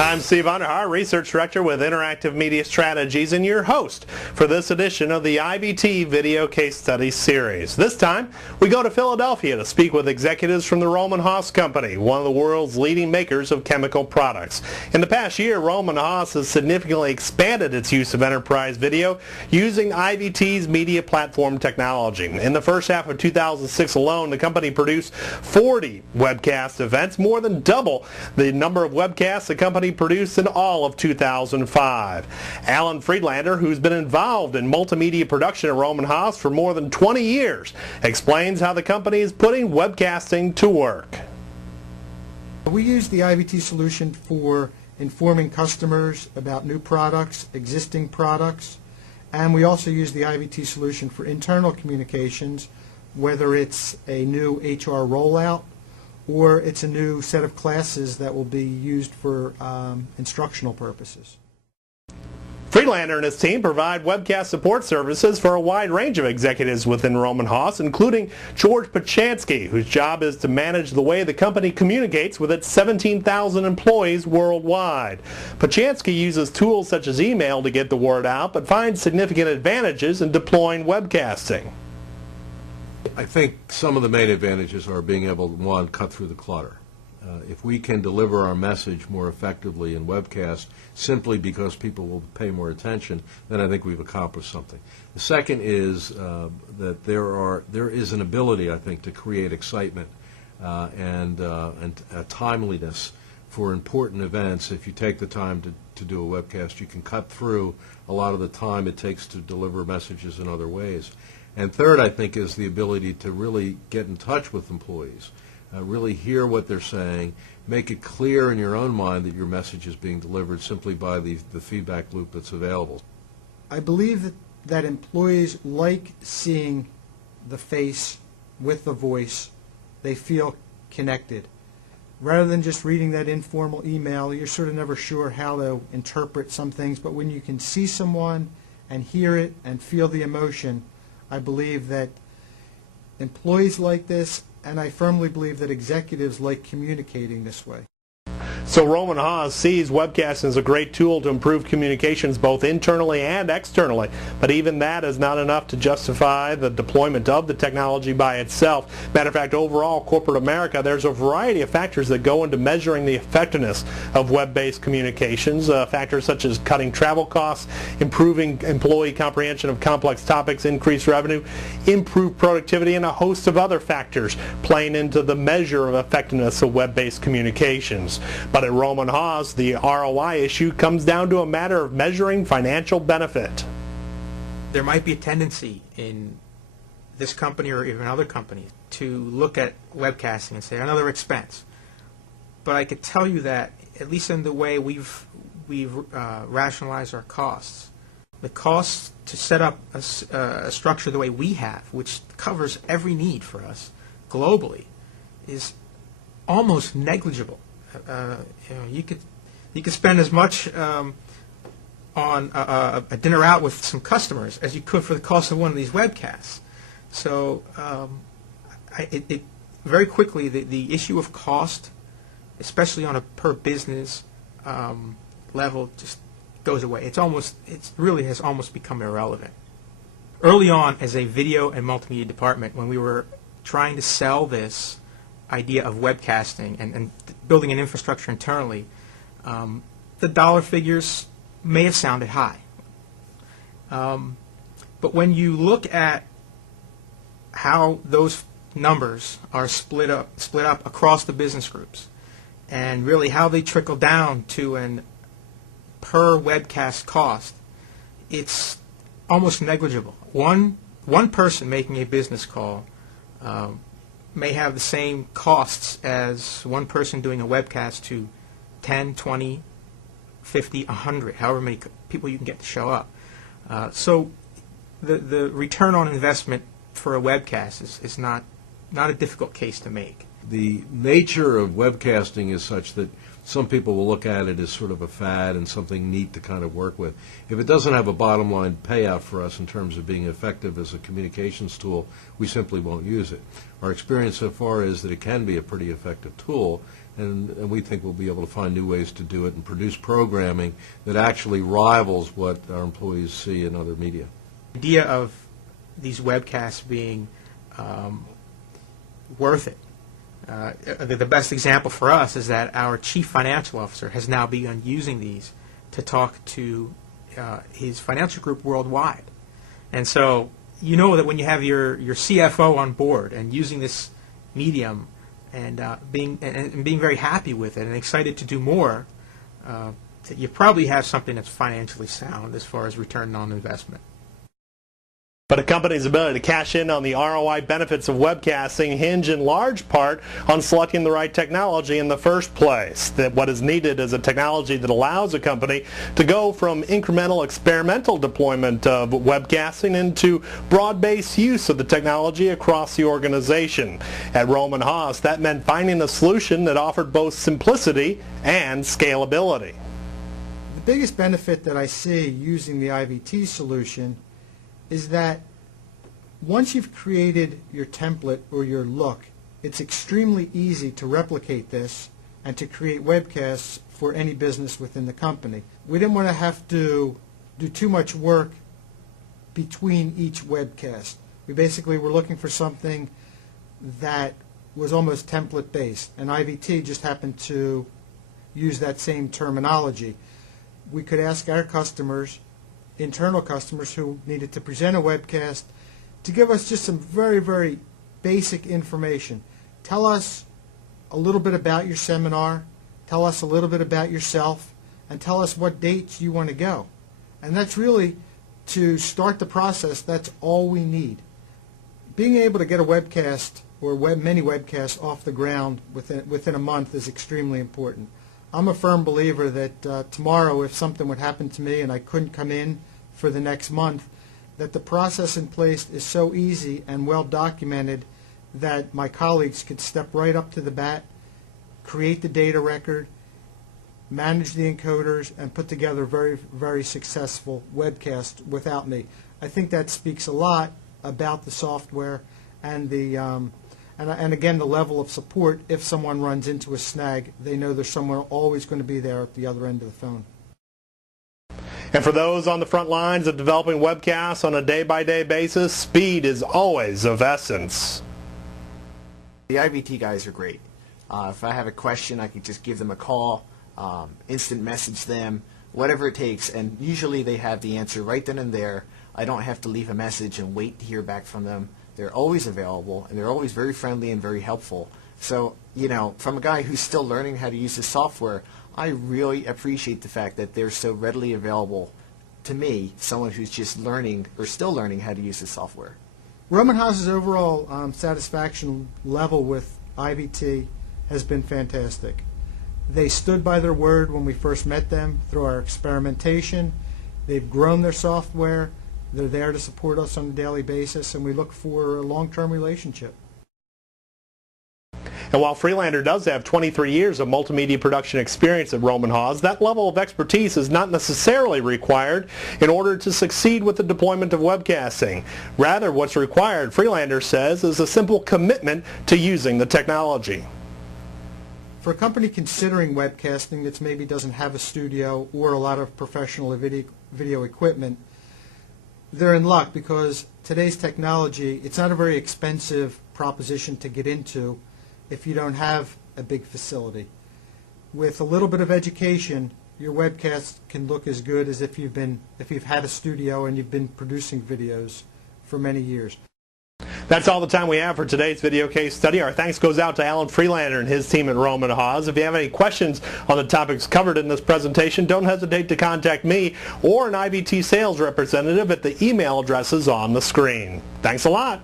I'm Steve Underhar, Research Director with Interactive Media Strategies, and your host for this edition of the IVT Video Case Study Series. This time, we go to Philadelphia to speak with executives from the Rohm Haas Company, one of the world's leading makers of chemical products. In the past year, Rohm Haas has significantly expanded its use of enterprise video using IVT's media platform technology. In the first half of 2006 alone, the company produced 40 webcast events, more than double the number of webcasts the company produced in all of 2005. Alan Friedlander, who's been involved in multimedia production at Rohm Haas for more than 20 years, explains how the company is putting webcasting to work. We use the IVT solution for informing customers about new products, existing products, and we also use the IVT solution for internal communications, whether it's a new HR rollout or it's a new set of classes that will be used for instructional purposes. Friedlander and his team provide webcast support services for a wide range of executives within Rohm Haas, including George Pachansky, whose job is to manage the way the company communicates with its 17,000 employees worldwide. Pachansky uses tools such as email to get the word out, but finds significant advantages in deploying webcasting. I think some of the main advantages are being able to, one, cut through the clutter. If we can deliver our message more effectively in webcast simply because people will pay more attention, then I think we've accomplished something. The second is that there is an ability, I think, to create excitement and timeliness for important events. If you take the time to do a webcast, you can cut through a lot of the time it takes to deliver messages in other ways. And third, I think, is the ability to really get in touch with employees, really hear what they're saying, make it clear in your own mind that your message is being delivered simply by the feedback loop that's available. I believe that employees like seeing the face with the voice. They feel connected. Rather than just reading that informal email, you're sort of never sure how to interpret some things, but when you can see someone and hear it and feel the emotion, I believe that employees like this, and I firmly believe that executives like communicating this way. So Rohm Haas sees webcasting as a great tool to improve communications both internally and externally, but even that is not enough to justify the deployment of the technology by itself. Matter of fact, overall, corporate America, there's a variety of factors that go into measuring the effectiveness of web-based communications, factors such as cutting travel costs, improving employee comprehension of complex topics, increased revenue, improved productivity, and a host of other factors playing into the measure of effectiveness of web-based communications. But at Rohm Haas, the ROI issue comes down to a matter of measuring financial benefit. There might be a tendency in this company or even other companies to look at webcasting and say another expense. But I could tell you that, at least in the way we've rationalized our costs, the cost to set up a structure the way we have, which covers every need for us globally, is almost negligible. You could spend as much on a dinner out with some customers as you could for the cost of one of these webcasts. So very quickly the issue of cost, especially on a per business level, just goes away. It really has almost become irrelevant. Early on, as a video and multimedia department, when we were trying to sell this idea of webcasting and building an infrastructure internally, the dollar figures may have sounded high. But when you look at how those numbers are split up across the business groups, and really how they trickle down to an per webcast cost, it's almost negligible. One person making a business call may have the same costs as one person doing a webcast to 10, 20, 50, 100, however many people you can get to show up. So the return on investment for a webcast is not a difficult case to make. The nature of webcasting is such that some people will look at it as sort of a fad and something neat to kind of work with. If it doesn't have a bottom line payout for us in terms of being effective as a communications tool, we simply won't use it. Our experience so far is that it can be a pretty effective tool, and we think we'll be able to find new ways to do it and produce programming that actually rivals what our employees see in other media. The idea of these webcasts being worth it. The best example for us is that our chief financial officer has now begun using these to talk to his financial group worldwide. And so you know that when you have your CFO on board and using this medium and being very happy with it and excited to do more, that you probably have something that's financially sound as far as return on investment. But a company's ability to cash in on the ROI benefits of webcasting hinge in large part on selecting the right technology in the first place. That what is needed is a technology that allows a company to go from incremental experimental deployment of webcasting into broad-based use of the technology across the organization. At Rohm Haas, that meant finding a solution that offered both simplicity and scalability. The biggest benefit that I see using the IVT solution is that once you've created your template or your look, it's extremely easy to replicate this and to create webcasts for any business within the company. We didn't want to have to do too much work between each webcast. We basically were looking for something that was almost template based, and IVT just happened to use that same terminology. We could ask our customers, internal customers who needed to present a webcast, to give us just some very, very basic information. Tell us a little bit about your seminar, tell us a little bit about yourself, and tell us what dates you want to go. And that's really, to start the process, that's all we need. Being able to get a webcast or many webcasts off the ground within a month is extremely important. I'm a firm believer that tomorrow, if something would happen to me and I couldn't come in for the next month, that the process in place is so easy and well documented that my colleagues could step right up to the bat, create the data record, manage the encoders, and put together a very, very successful webcast without me. I think that speaks a lot about the software and the and again, the level of support. If someone runs into a snag, they know there's someone always going to be there at the other end of the phone. And for those on the front lines of developing webcasts on a day-by-day basis, speed is always of essence. The IVT guys are great. If I have a question, I can just give them a call, instant message them, whatever it takes, and usually they have the answer right then and there. I don't have to leave a message and wait to hear back from them. They're always available, and they're always very friendly and very helpful. So, you know, from a guy who's still learning how to use the software, I really appreciate the fact that they're so readily available to me, someone who's just learning or still learning how to use the software. Rohm Haas's overall satisfaction level with IVT has been fantastic. They stood by their word when we first met them through our experimentation. They've grown their software. They're there to support us on a daily basis, and we look for a long-term relationship. And while Freelander does have 23 years of multimedia production experience at Rohm Haas, that level of expertise is not necessarily required in order to succeed with the deployment of webcasting. Rather, what's required, Freelander says, is a simple commitment to using the technology. For a company considering webcasting that maybe doesn't have a studio or a lot of professional video equipment, they're in luck, because today's technology, it's not a very expensive proposition to get into if you don't have a big facility. With a little bit of education, your webcast can look as good as if you've had a studio and you've been producing videos for many years. That's all the time we have for today's video case study. Our thanks goes out to Alan Freelander and his team at Rohm Haas. If you have any questions on the topics covered in this presentation, don't hesitate to contact me or an IVT sales representative at the email addresses on the screen. Thanks a lot.